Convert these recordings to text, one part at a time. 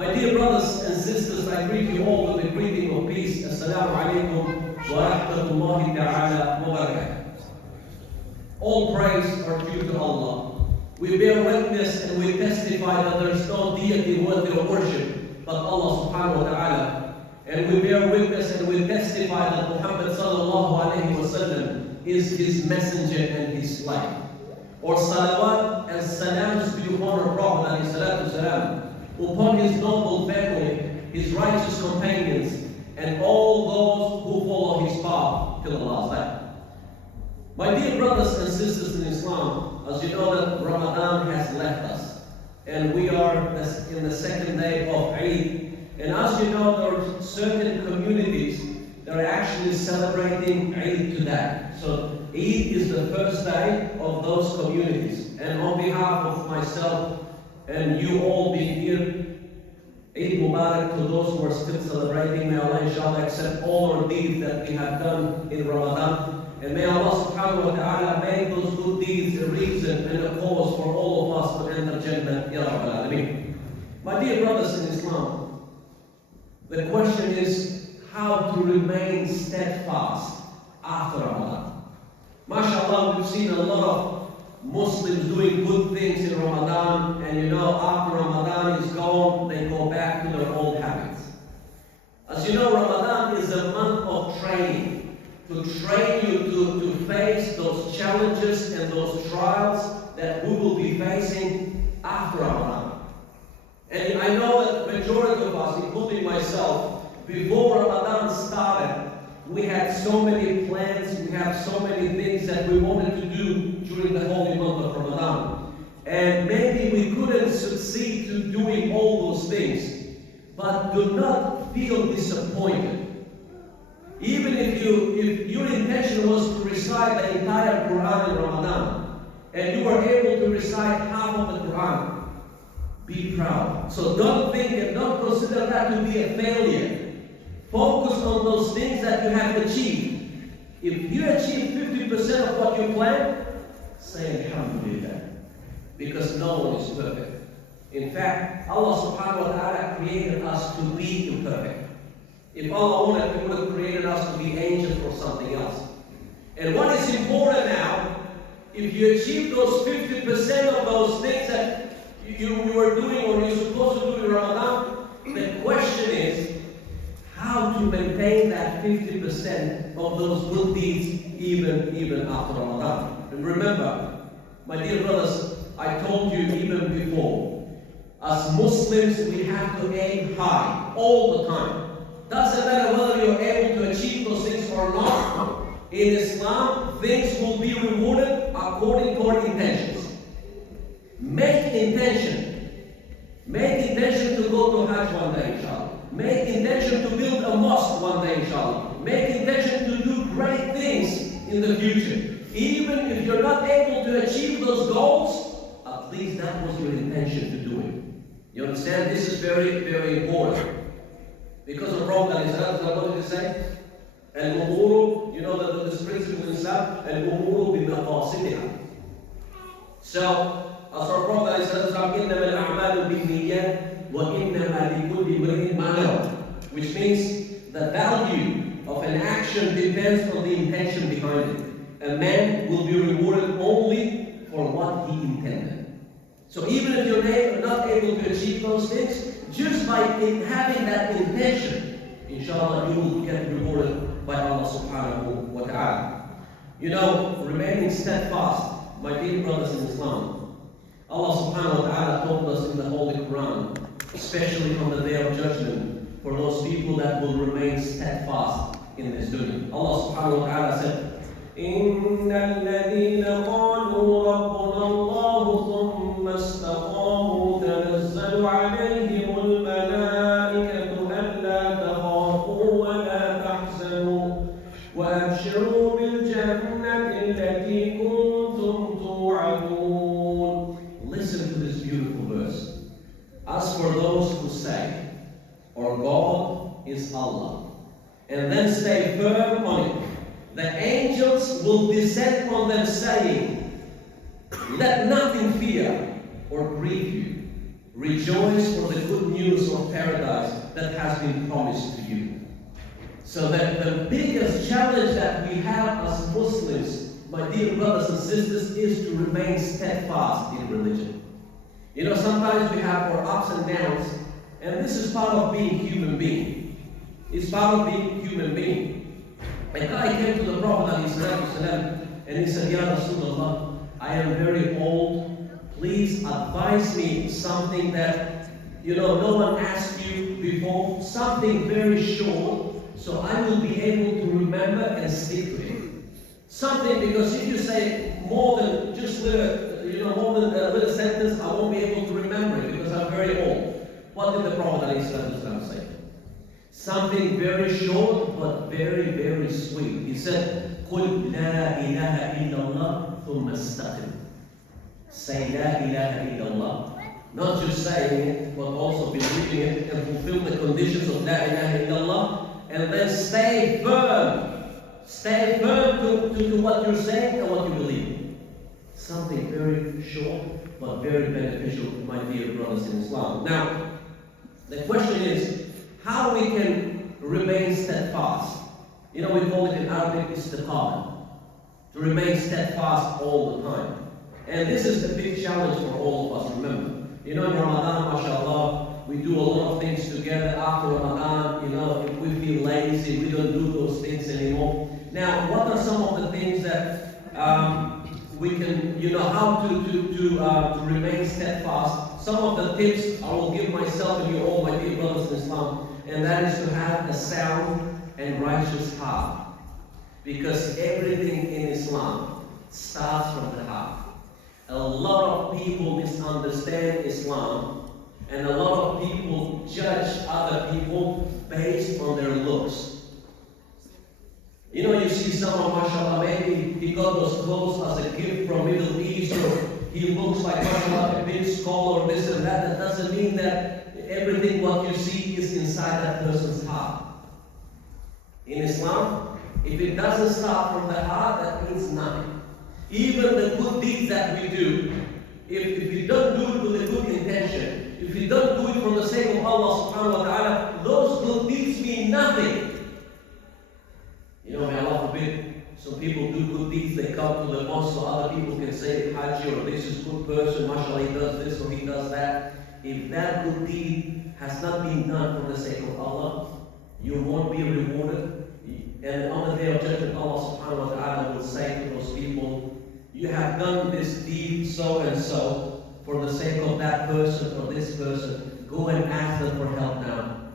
My dear brothers and sisters, I greet you all with the greeting of peace. Assalamu alaikum wa rahmatullahi ta'ala wa barakatuh. All praise are due to Allah. We bear witness and we testify that there is no deity worthy of worship but Allah subhanahu wa ta'ala. And we bear witness and we testify that Muhammad sallallahu alayhi wa sallam is his messenger and his slave. Or salawat and salams be upon our Prophet alayhi salatu salam, upon his noble family, his righteous companions, and all those who follow his path till the last day. My dear brothers and sisters in Islam, as you know that Ramadan has left us, and we are in the second day of Eid. And as you know, there are certain communities that are actually celebrating Eid today. So Eid is the first day of those communities. And on behalf of myself and you all being here, Eid Mubarak to those who are still celebrating. May Allah inshallah accept all our deeds that we have done in Ramadan. And may Allah subhanahu wa ta'ala make those good deeds a reason and a cause for all of us to enter Jannah. Ya Rabbal Alameen. My dear brothers in Islam, the question is how to remain steadfast after Ramadan. MashaAllah, we've seen a lot of Muslims doing good things in Ramadan, and you know, after Ramadan is gone, they go back to their old habits. As you know, Ramadan is a month of training, to train you to face those challenges and those trials that we will be facing after Ramadan. And I know that the majority of us, including myself, before Ramadan started, we had so many plans, we have so many things that we wanted to do during the holy month of Ramadan. And maybe we couldn't succeed to doing all those things. But do not feel disappointed. Even if your intention was to recite the entire Quran in Ramadan, and you were able to recite half of the Quran, be proud. So don't think and don't consider that to be a failure. Focus on those things that you have achieved. If you achieve 50% of what you planned, say Alhamdulillah. Because no one is perfect. In fact, Allah subhanahu wa ta'ala created us to be imperfect. If Allah wanted, He would have created us to be angels or something else. And what is important now, if you achieve those 50% of those things that you were doing or you're supposed to do in Ramadan, the question is how to maintain that 50% of those good deeds even after Ramadan. And remember, my dear brothers, I told you even before, as Muslims we have to aim high all the time. Doesn't matter whether you're able to achieve those things or not. In Islam, things will be rewarded according to our intentions. Make intention. Make intention to go to Hajj one day, inshallah. Make intention to build a mosque one day, inshallah. Make intention to do great things in the future. Even if you're not able to achieve those goals, at least that was your intention to do it. You understand? This is very, very important. Because the Prophet, what did he say? Al-umuru, you know that this principle in Islam, al-umuru bi-maqasidiha. So, as our Prophet says, إِنَّمَا الْأَعْمَالُ بِالنِّيَّاتِ وَإِنَّمَا لِكُلِّ امْرِئٍ مَا نَوَى, which means the value of an action depends on the intention behind it. A man will be rewarded only for what he intended. So even if you're not able to achieve those things, just by having that intention, inshallah, you will get rewarded by Allah subhanahu wa ta'ala. You know, remaining steadfast, my dear brothers in Islam, Allah subhanahu wa ta'ala told us in the Holy Quran, especially on the Day of Judgment, for those people that will remain steadfast in this dunya. Allah subhanahu wa ta'ala said, إِنَّ الَّذِينَ قَالُوا رَبُّنَا اللَّهُ ثُمَّ اسْتَقَامُوا تَنَزَّلُ عَلَيْهِمُ الْمَلَائِكَةُ أَلَّا تَخَافُوا وَلَا تَحْزَنُوا وَأَبْشِرُوا بِالْجَنَّةِ الَّتِي كُنتُمْ تُوعَدُونَ. Listen to this beautiful verse. As for those who say, our God is Allah, and then stay firm on it, the angels will descend on them saying, let nothing fear or grieve you. Rejoice for the good news of So that the biggest challenge that we have as Muslims, my dear brothers and sisters, is to remain steadfast in religion. You know, sometimes we have our ups and downs, and this is part of being human being. It's part of being human being. A guy came to the Prophet ﷺ, and he said, Ya Rasulullah, I am very old. Please advise me something that, you know, no one asked you before. Something very short, so I will be able to remember and stick to it. Something, because if you say more than just little, you know, more than a little sentence, I won't be able to remember it because I'm very old. What did the Prophet ﷺ say? Something very short but very, very sweet. He said, قُلْ لَا إِلَهَ إِلَّا اللَّهُ ثُمَّ اسْتَقِمْ. Say La ilaha illallah. Not just saying it, but also believing it and fulfill the conditions of La ilaha illallah. And then stay firm. Stay firm to what you're saying and what you believe. Something very short but very beneficial, my dear brothers in Islam. Now, the question is, how we can remain steadfast. You know, we call it in Arabic istiqamah. To remain steadfast all the time. And this is the big challenge for all of us, remember. You know, in Ramadan, mashallah, we do a lot of things together. After Ramadan, you know, if we feel lazy, we don't do those things anymore. Now, what are some of the things that we can, you know, how to remain steadfast? Some of the tips I will give myself and you all, my dear brothers in Islam, and that is to have a sound and righteous heart. Because everything in Islam starts from the heart. A lot of people misunderstand Islam, and a lot of people judge other people based on their looks. You know, you see someone, mashallah, maybe he got those clothes as a gift from Middle East, or he looks like, mashallah, a big scholar, or this and that. That doesn't mean that everything what you see is inside that person's heart. In Islam, if it doesn't start from the heart, that means nothing. Even the good deeds that we do, if we don't do it with a good intention, if we don't do it for the sake of Allah subhanahu wa ta'ala, those good deeds mean nothing. You know, may Allah forbid, some people do good deeds, they come to the mosque so other people can say, Haji, or this is a good person, mashallah, he does this or he does that. If that good deed has not been done for the sake of Allah, you won't be rewarded. And on the day of judgment, Allah subhanahu wa ta'ala will say to those people, you have done this deed so and so for the sake of that person or this person. Go and ask them for help now.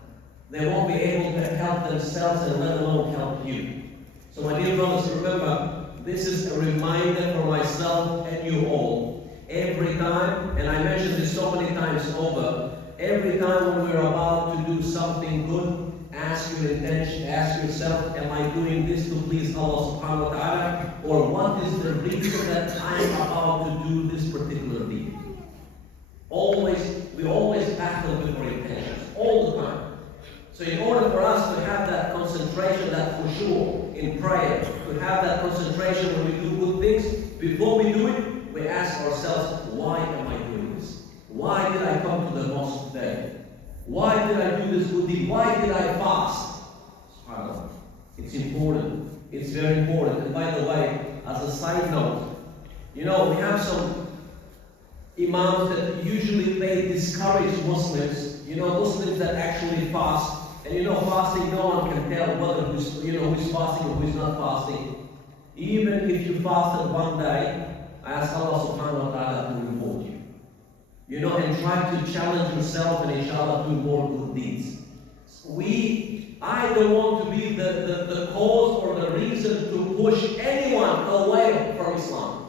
They won't be able to help themselves and let alone help you. So my dear brothers, remember, this is a reminder for myself and you all. Every time, and I mentioned this so many times over, every time when we're about to do something good, ask your intention, ask yourself, am I doing this to please Allah subhanahu wa ta'ala? Or what is the reason that I'm about to do this particular deed? We always battle with our intentions, all the time. So in order for us to have that concentration, that khushu' in prayer, to have that concentration when we do good things, before we do it, we ask ourselves, why am I doing this? Why did I come to the mosque today? Why did I do this good deed? Why did I fast? SubhanAllah. It's important. It's very important. And by the way, as a side note, you know, we have some imams that usually they discourage Muslims, you know, Muslims that actually fast. And you know, fasting, no one can tell whether who's fasting or who's not fasting. Even if you fasted one day, I ask Allah subhanahu wa ta'ala to reward you. You know, and try to challenge yourself and inshallah do more good deeds. I don't want to be the cause or the reason to push anyone away from Islam.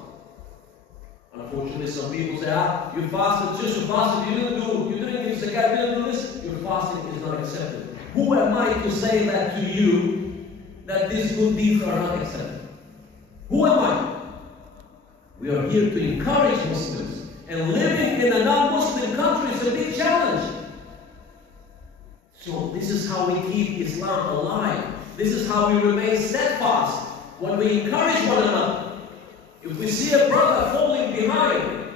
Unfortunately, some people say, you fasted, just you fasted, you didn't give zakat, you didn't do this, your fasting is not accepted. Who am I to say that to you, that these good deeds are not accepted? Who am I? We are here to encourage Muslims. And living in a non-Muslim country is a big challenge. So this is how we keep Islam alive. This is how we remain steadfast. When we encourage one another. If we see a brother falling behind,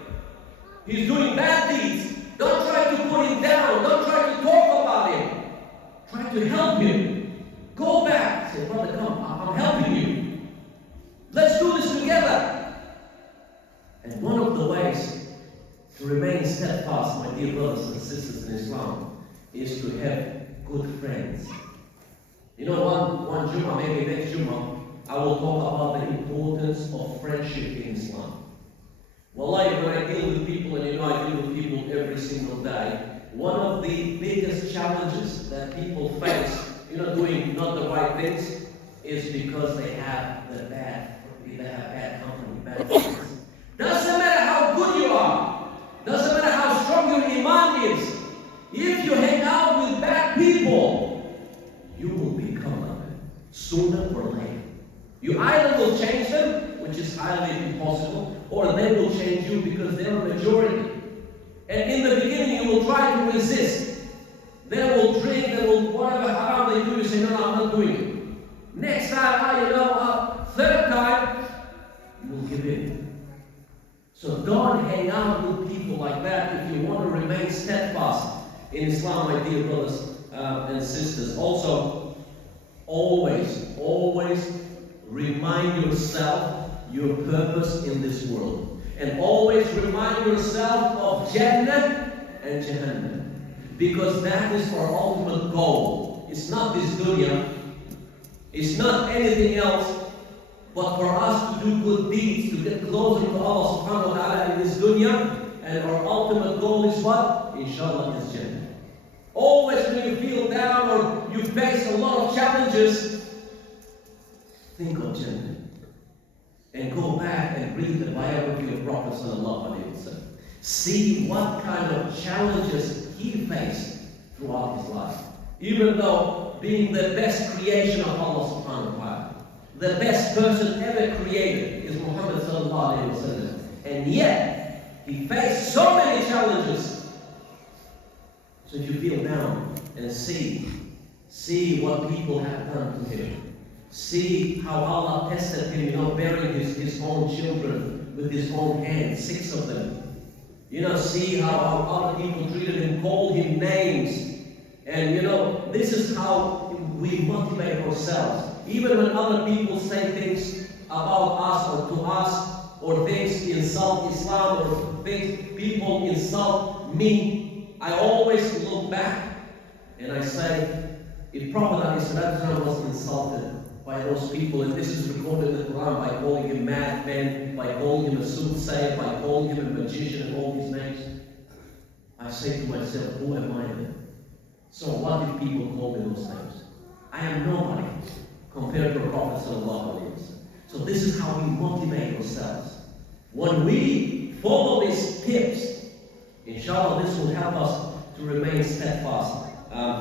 he's doing bad deeds, don't try to put him down. Don't try to talk about him. Try to help him. Go back. dear brothers and sisters in Islam, is to have good friends. You know, one Jummah, maybe next Jummah, I will talk about the importance of friendship in Islam. Wallahi, when I deal with people, and you know I deal with people every single day, one of the biggest challenges that people face, you know, doing not the right things, is because they have bad company, bad friends. Doesn't matter how good you are, doesn't matter how strong your iman is, if you hang out with bad people, you will become like them, sooner or later. You either will change them, which is highly impossible, or they will change you because they're a majority. And in the beginning, you will try to resist. They will drink, they will, whatever haram they do, you say, no, I'm not doing it. Next time, third time, you will give in. So don't hang out with people like that if you want to remain steadfast in Islam, my dear brothers and sisters. Also, always remind yourself your purpose in this world. And always remind yourself of Jannah and Jahannam. Because that is our ultimate goal. It's not this dunya. It's not anything else. But for us to do good deeds, to get closer to Allah subhanahu wa ta'ala in this dunya. And our ultimate goal is what? Inshallah is Jannah. Always when you feel down or you face a lot of challenges, think of Jannah. And go back and read the biography of Prophet sallallahu alaihi wasallam. See what kind of challenges he faced throughout his life. Even though being the best creation of Allah subhanahu wa ta'ala, the best person ever created is Muhammad sallallahu alaihi wasallam. And yet, he faced so many challenges. So if you feel down and see what people have done to him. See how Allah tested him, you know, bearing his own children with his own hands, 6 of them. You know, see how other people treated him, called him names. And you know, this is how we motivate ourselves. Even when other people say things about us or to us, or things insult Islam, or things people insult me, I always look back and I say, if Prophet ﷺ was insulted by those people, and this is recorded in the Quran by calling him madman, by calling him a soothsayer, by calling him a magician, and all these names, I say to myself, who am I then? So what if people call me those names? I am nobody compared to Prophet sallallahu alaihi wasallam. So this is how we motivate ourselves. When we follow these tips, inshallah, this will help us to remain steadfast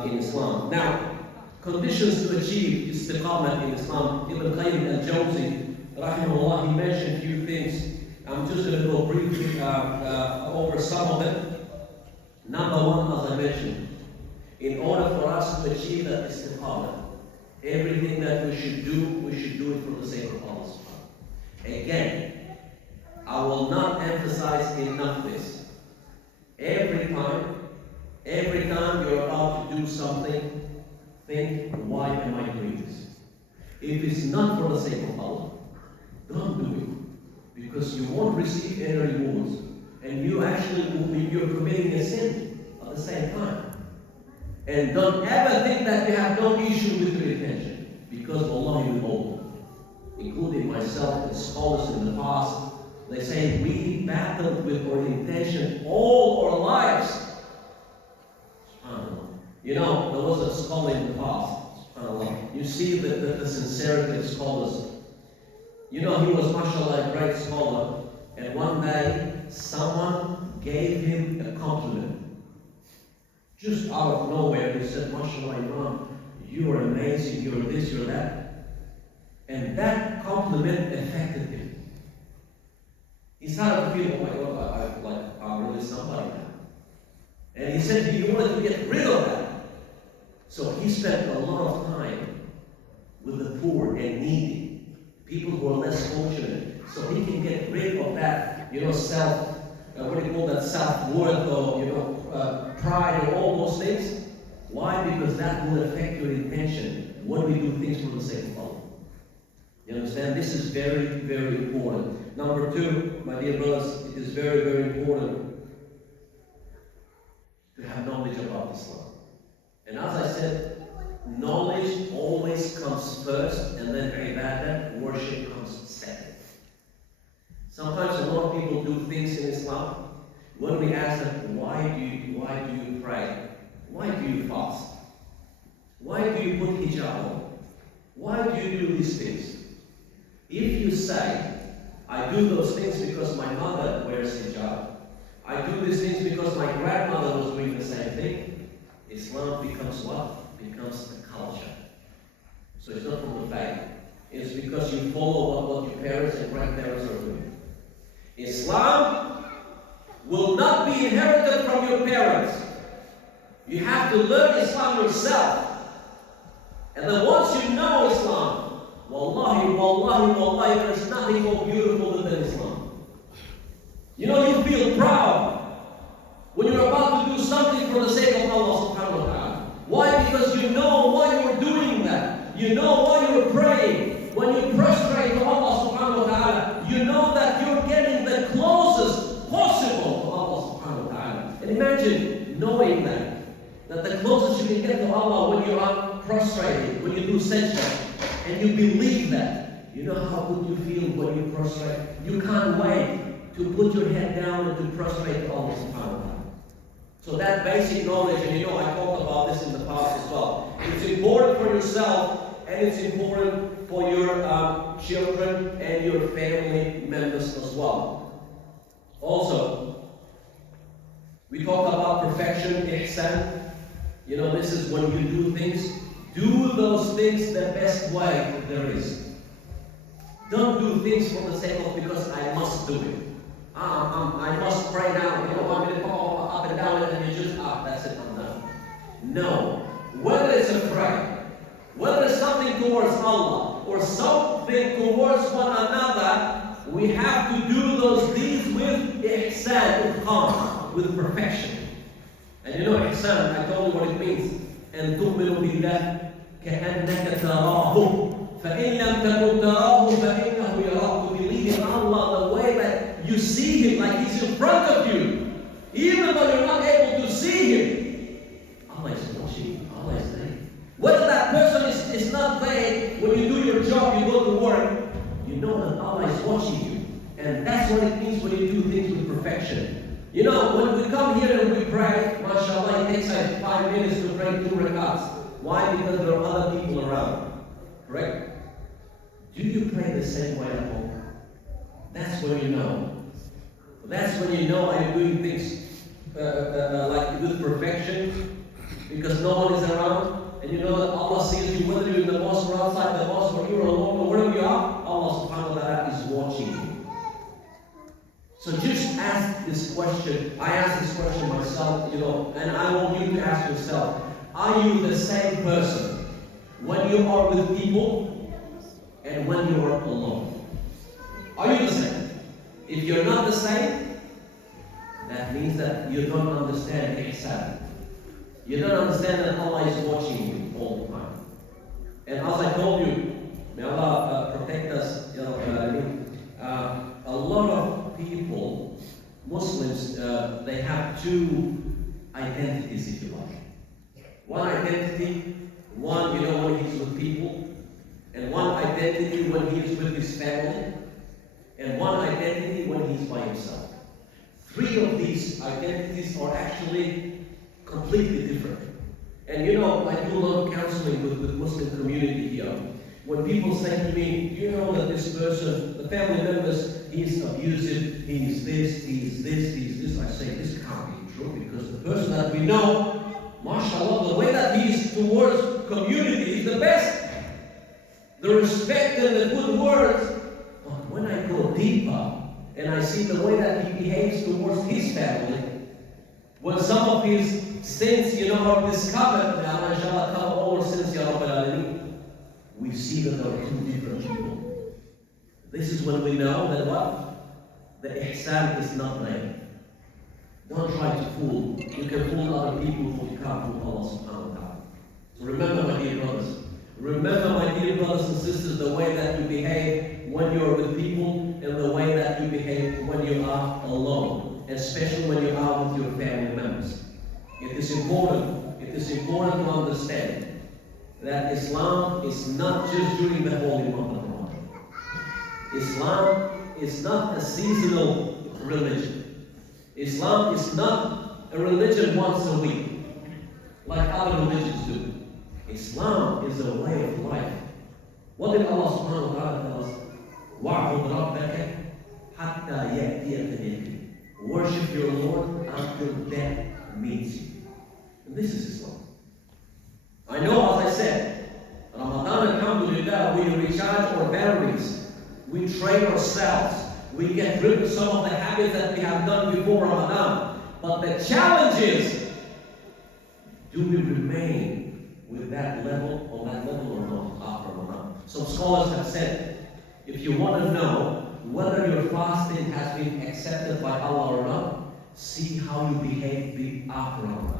in Islam. Now, conditions to achieve istiqamah in Islam. Ibn Qayyim al-Jawzi, rahimahullah, he mentioned a few things. I'm just going to go briefly over some of them. Number one, as I mentioned, in order for us to achieve that istiqamah, everything that we should do it for the sake of Allah. Again, I will not emphasize enough this. Every time you're about to do something, think, why am I doing this? If it's not for the sake of Allah, don't do it. Because you won't receive any rewards. And you actually you're committing a sin at the same time. And don't ever think that you have no issue with your intention. Because Allah will hold, including myself and scholars in the past, they say we battled with our intention all our lives. You know, there was a scholar in the past. You see the sincerity of scholars. You know, he was, mashallah, a great scholar. And one day, someone gave him a compliment. Just out of nowhere, he said, mashallah, Imam, you are amazing, you're this, you're that. And that compliment affected him. He started to feel, oh my God, I'm really somebody now. And he said he wanted to get rid of that. So he spent a lot of time with the poor and needy, people who are less fortunate, so he can get rid of that, you know, self-worth or, you know, pride and all those things. Why? Because that will affect your intention when we do things for the sake of Allah. You understand? This is very, very important. Number two, my dear brothers, it is very, very important to have knowledge about Islam. And as I said, knowledge always comes first, and then ibadah, worship, comes second. Sometimes a lot of people do things in Islam. When we ask them, why do you pray? Why do you fast? Why do you put hijab on? Why do you do these things? If you say, I do those things because my mother wears hijab, I do these things because my grandmother was doing the same thing, Islam becomes what? Becomes a culture. So it's not from the faith. It's because you follow what your parents and grandparents are doing. Islam will not be inherited from your parents. You have to learn Islam yourself. And then once you know Islam, wallahi, wallahi, wallahi, there's nothing more beautiful than Islam. You know, you feel proud when you're about to do something for the sake of Allah subhanahu wa ta'ala. Why? Because you know why you're doing that. You know why you're praying. When you prostrate to Allah subhanahu wa ta'ala, you know that you're getting the closest possible to Allah subhanahu wa ta'ala. And imagine knowing that the closest you can get to Allah when you are prostrated, when you do sajda, and you believe that. You know how good you feel when you prostrate? You can't wait to put your head down and to prostrate to Allah subhanahu wa ta'ala. So that basic knowledge, and you know I talked about this in the past as well. It's important for yourself, and it's important for your children and your family members as well. Also, we talk about perfection, ihsan. You know, this is when you do things, do those things the best way there is. Don't do things for the sake of because I must do it. I must pray now, you know, 1 minute up and down, and then you just, that's it, I'm done. No. Whether it's a prayer, whether it's something towards Allah, or something towards one another, we have to do those deeds with ihsan, with perfection. And you know ihsan, I told you what it means. أن تؤمنوا بالله كأنك تراه فإن لم تكن تراه فإنه يراك. Believe in Allah the way that you see Him, like He's in front of you. Even though you're not able to see Him, Allah is watching you. Allah is there. Whether that person is not there, when you do your job, you go to work, you know that Allah is watching you. And that's what it means when you do things with perfection. You know, when we come here and we pray, mashallah, it takes like 5 minutes to pray 2 rakats. Why? Because there are other people around. Correct? Do you pray the same way at home? That's when you know. That's when you know I'm doing things like with perfection, because no one is around. And you know that Allah sees you, whether you're in the mosque or outside the mosque, or you're alone, or wherever you are, Allah subhanahu wa ta'ala is watching you. So just ask this question. I ask this question myself, you know, and I want you to ask yourself, are you the same person when you are with people and when you are alone? Are you the same? If you're not the same, that means that you don't understand ihsan. You don't understand that Allah is watching you all the time. And as I told you, may Allah protect us, you know, a lot of people, Muslims, they have 2 identities, if you like. One identity, one, you know, when he's with people, and one identity when he's with his family, and one identity when he's by himself. 3 of these identities are actually completely different. And you know, I do a lot of counseling with the Muslim community here. When people say to me, do you know that this person, the family members, he's abusive, he's this, he's this, he's this, I say, this can't be true, because the person that we know, mashallah, the way that he's towards community is the best. The respect and the good words. But when I go deeper, and I see the way that he behaves towards his family, when some of his sins, you know, are discovered, inshallah, cover all our sins, ya Rabbal Alameen, we see that there are 2 different people. This is when we know that what? The ihsan is not there. Don't try to fool. You can fool other people, but you can't fool Allah subhanahu wa ta'ala. So remember, my dear brothers. Remember, my dear brothers and sisters, the way that you behave when you're with people and the way that you behave when you are alone, especially when you are with your family members. It important to understand that Islam is not just during the holy month of Ramadan. Islam is not a seasonal religion. Islam is not a religion once a week, like other religions do. Islam is a way of life. What did Allah subhanahu wa ta'ala tell us? وَعْبُدْ رَبَّكَ حَتَّى يَأْتِيَكَ الْيَقِينُ. Worship your Lord until death meets you. And this is Islam. I know, as I said, Ramadan, alhamdulillah, we recharge our batteries. We train ourselves. We get rid of some of the habits that we have done before Ramadan. But the challenge is, do we remain with that level, on that level or not after Ramadan? Some scholars have said, if you want to know whether your fasting has been accepted by Allah or not, see how you behave after Ramadan.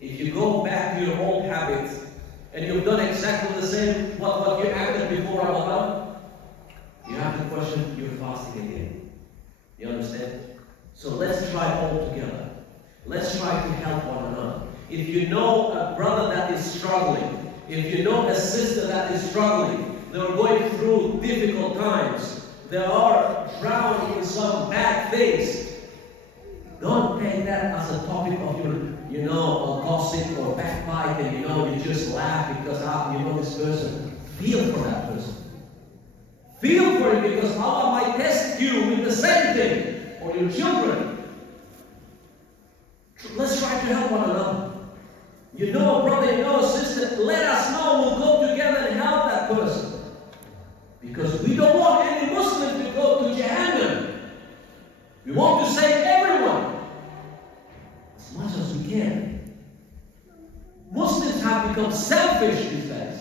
If you go back to your old habits and you've done exactly the same what you acted before Ramadan, you have to question your fasting again. You understand? So let's try all together. Let's try to help one another. If you know a brother that is struggling, if you know a sister that is struggling, they're going through difficult times, they are drowning in some bad things, don't take that as a topic of your, gossip or backbite, and you just laugh because this person. Feel for that person. Feel for it, because Allah might test you with the same thing, or your children. Let's try to help one another. You know a brother, you know a sister, let us know, we'll go together and help that person. Because we don't want any Muslim to go to Jahannam. We want to save everyone as much as we can. Muslims have become selfish these days.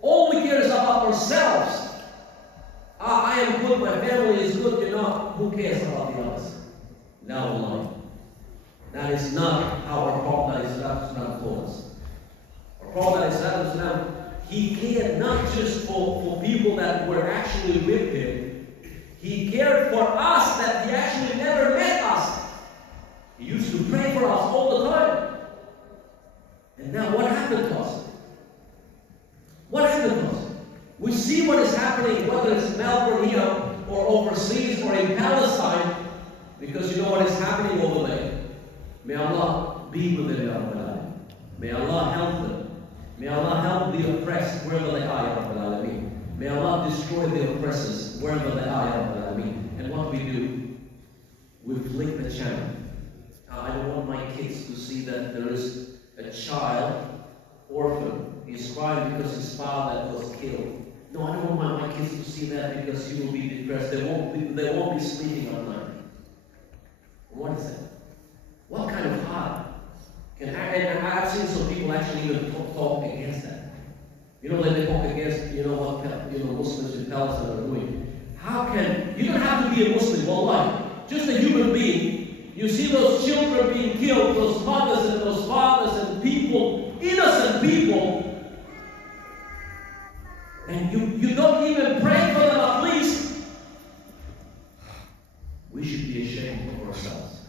All we care is about ourselves. I am good, my family is good, who cares about the others? No, Allah. That is not how our Prophet ﷺ told us. Our Prophet ﷺ, he cared not just for people that were actually with him. He cared for us that he actually never met us. He used to pray for us all the time. And now what happened to us? What happened to us? We see what is happening, whether it's Melbourne here or overseas or in Palestine, because you know what is happening over there. May Allah be with them, Ya Rabbil Alameen. May Allah help them. May Allah help the oppressed wherever they are, Ya Rabbil Alameen. May Allah destroy the oppressors wherever they are, Ya Rabbil Alameen. And what we do, we flick the channel. I don't want my kids to see that there is a child, orphan. He's crying because his father was killed. No, I don't want my kids to see that, because he will be depressed. They won't be sleeping at night. What is that? What kind of heart can? And I've seen some people actually even talk against that. They talk against what Muslims in Palestine are doing. How can you don't have to be a Muslim, wallahi, just a human being. You see those children being killed, those mothers and those fathers and people, innocent people, and you don't even pray for them at least. We should be ashamed of ourselves.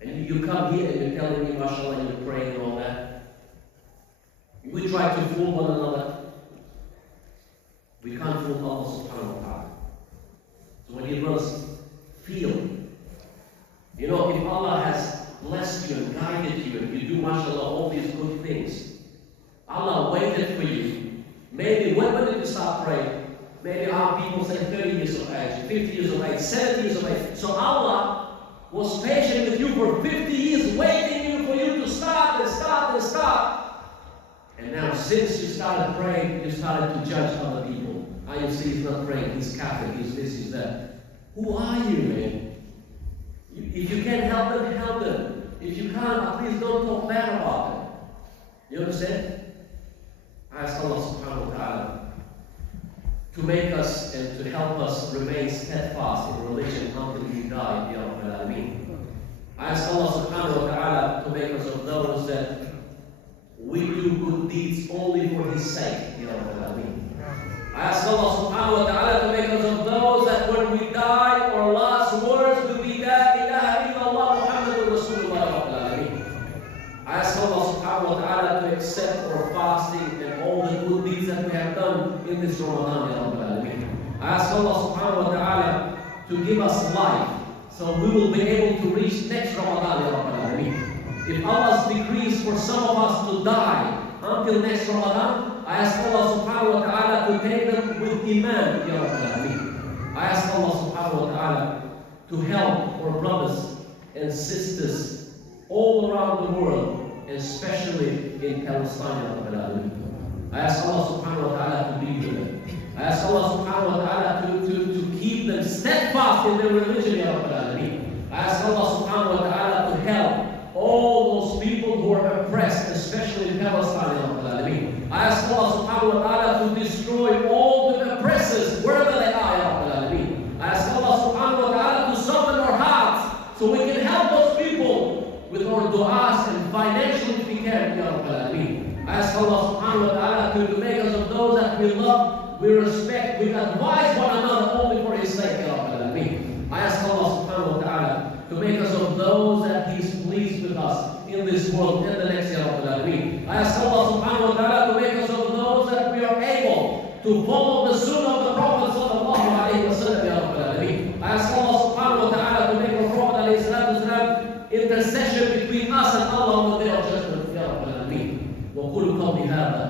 And you come here and you're telling me, mashallah, and you're praying and all that. We try to fool one another. We can't fool Allah subhanahu wa ta'ala. So when you brothers feel, if Allah has blessed you and guided you and you do, mashallah, all these good things, Allah waited for you. Maybe when did you start praying? Maybe our people say 30 years of age, 50 years of age, 70 years of age. So Allah was patient with you for 50 years, waiting for you to start and start and start. And now, since you started praying, you started to judge other people. You see, he's not praying, he's Catholic, he's this, he's that. Who are you, man? If you can't help them, help them. If you can't, at least don't talk bad about them. You understand? I ask Allah subhanahu wa ta'ala to make us and to help us remain steadfast in religion until we die, Ya Rabbil Alameen. I ask Allah subhanahu wa ta'ala to make us of those that we do good deeds only for His sake, Ya Rabbil Alameen. I ask Allah subhanahu wa ta'ala to make us of those that when we die, our last words will be La ilaha illallah Muhammadur Rasulullah. accept our fasting and all the good deeds that we have done in this Ramadan, Ya Rabbal Alameen. I ask Allah subhanahu wa ta'ala to give us life, so we will be able to reach next Ramadan, Ya Rabbal Alameen. If Allah's decrees for some of us to die until next Ramadan, I ask Allah subhanahu wa ta'ala to take them with Iman, Ya Rabbal Alameen. I ask Allah subhanahu wa ta'ala to help our brothers and sisters all around the world, especially in Palestine, Ya Rabbal Alameen. I ask Allah subhanahu wa ta'ala to be with them. I ask Allah subhanahu wa ta'ala to keep them steadfast in their religion, Ya Rabbal Alameen. I ask Allah subhanahu wa ta'ala to help all those people who are oppressed, especially in Palestine, Ya Rabbal Alameen. I ask Allah subhanahu wa ta'ala to destroy all the oppressors wherever they are, Ya Rabbal Alameen. I ask Allah subhanahu wa ta'ala to soften our hearts so we can help those people with our du'as and financially if we can, Ya Rabbal Alameen. I ask Allah subhanahu wa ta'ala to make us of those that we love, we respect, we advise one another only for His sake, Ya Rabbal Alameen. I ask Allah subhanahu wa ta'ala to make us of those that He's pleased with us in this world and the next, Ya Rabbal Alameen. I ask Allah subhanahu wa ta'ala to make us of those that we are able to follow the sunnah of the Prophet sallallahu alayhi wa sallam, Ya Rabbal Alameen. I ask Allah subhanahu wa ta'ala to make our Prophet alayhi salatu wasalam intercession between us and Allah on the day of judgment, Ya Rabbal Alameen. وقولوا قولي هذا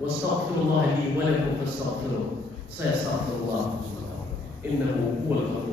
واستغفر الله لي ولكم فاستغفروه سيستغفر الله إنه هو الغفور